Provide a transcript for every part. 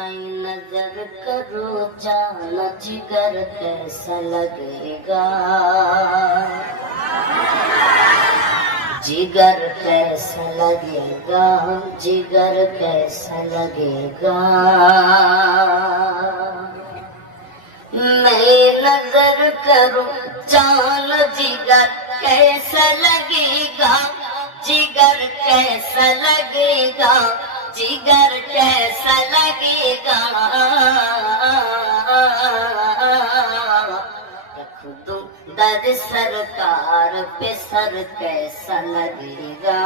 मैं नजर करूं जाना जिगर कैसा लगेगा, जिगर कैसा लगेगा, जिगर कैसा लगेगा। मैं नजर करूं जान जिगर कैसा लगेगा, जिगर कैसा लगेगा, जिगर कैसा लगेगा। रख दूं दर सरकार पे सर कैसा लगेगा,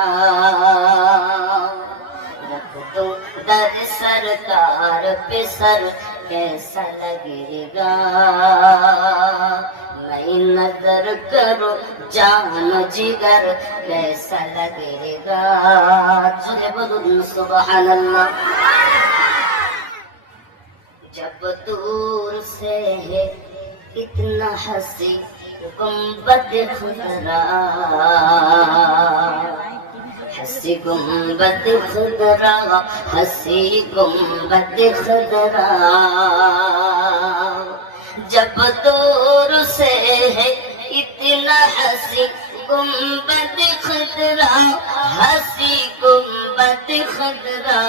रख दूं दर सरकार पे सर कैसा लगेगा। मैं नजर करो जान जिगर कैसा लगेगा। जोरे बोलूं सुभान अल्लाह। जब दूर से है इतना हंसी गुंबद खुदरा, हंसी गुंबद खुदरा, हंसी गुंबद खुदरा। जब दूर से है इतना हंसी गुंबद खुदरा, हंसी गुंबद खुदरा।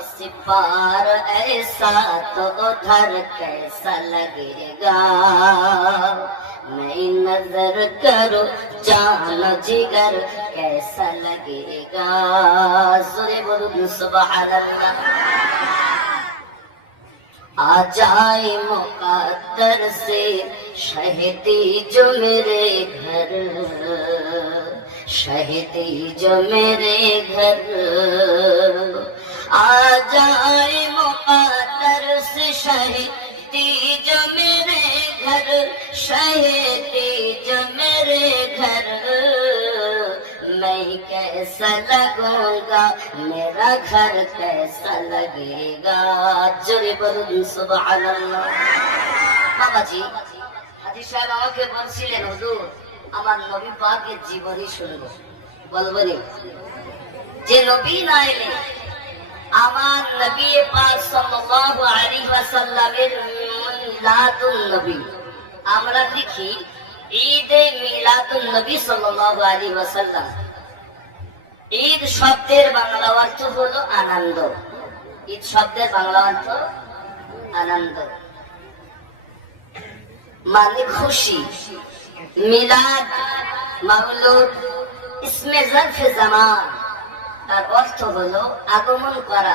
इस पार ऐसा तो उधर कैसा लगेगा। मैं नजर करो जान जिगर कैसा लगेगा। जोरे बोलूं सुभान अल्लाह। आ जाए मुक़द्दर से शहीदी जो मेरे घर, शहीदी जो मेरे घर। आ जाए मुक़द्दर से शहीदी जो मेरे घर, शहीदी जो मेरे घर। मैं कैसा लगूंगा, मेरा घर कैसा लगेगा। जोरे बोलूं सुभान अल्लाह। বাবাজি হাজী সাহেব আমাকে বলছিলেন, হুজুর আমার নবী পাকের জীবনী শুনবো, বলবনি যে নবী না এলে আমার নবী পাক সাল্লাল্লাহু আলাইহি ওয়াসাল্লামের মিলাদুন নবী আমরা লিখি ঈদে মিলাদুন নবী সাল্লাল্লাহু আলাইহি ওয়াসাল্লাম। ঈদ শব্দের বাংলা অর্থ হলো আনন্দ। ঈদ শব্দের বাংলা অর্থ আনন্দ মানে খুশি। মিলাদ মাউলুদ ইসমে জরফে জামান, তার অর্থ হলো আগমন করা।